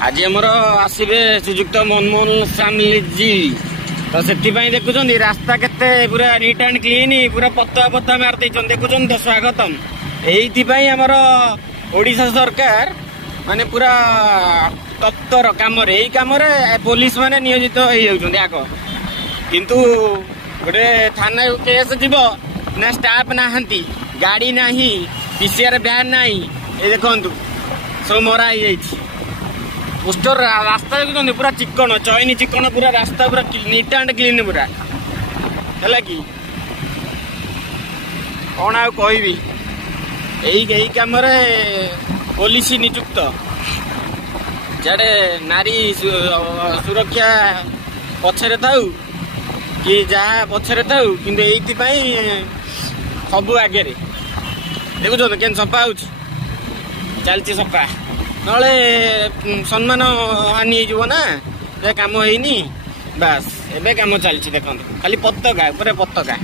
आज आमर आसवे श्रीजुक्त मनमोहन सामली जी तो से देखुं रास्ता केते पूरा नीट एंड क्लीन पूरा पता पता मार देखुं तो स्वागतम यही आमर ओडिशा सरकार माने पूरा तत्पर कम पुलिस माने नियोजित हो आग किंतु गोटे थाना केस जीव ना स्टाफ नहांती गाड़ी नाही पीसीआर वैन नाही ये देखु सब मरा ही पोस्टर रास्ता देखुं पूरा चिकन चैनी चिकन पूरा रास्ता पूरा नीट एंड क्लीन पूरा है कि कौन आ कहबी यही कम पुलिस नियुक्त जड़े नारी सुरक्षा पछरे थाउ कि जहाँ पछरे थाउ किंतु यही सब आगे देखुं के सफा हो चलती सफा नले सम्मान हानि ना कम होनी बास एबे कम चलती देखो खाली पताका पूरा पताका।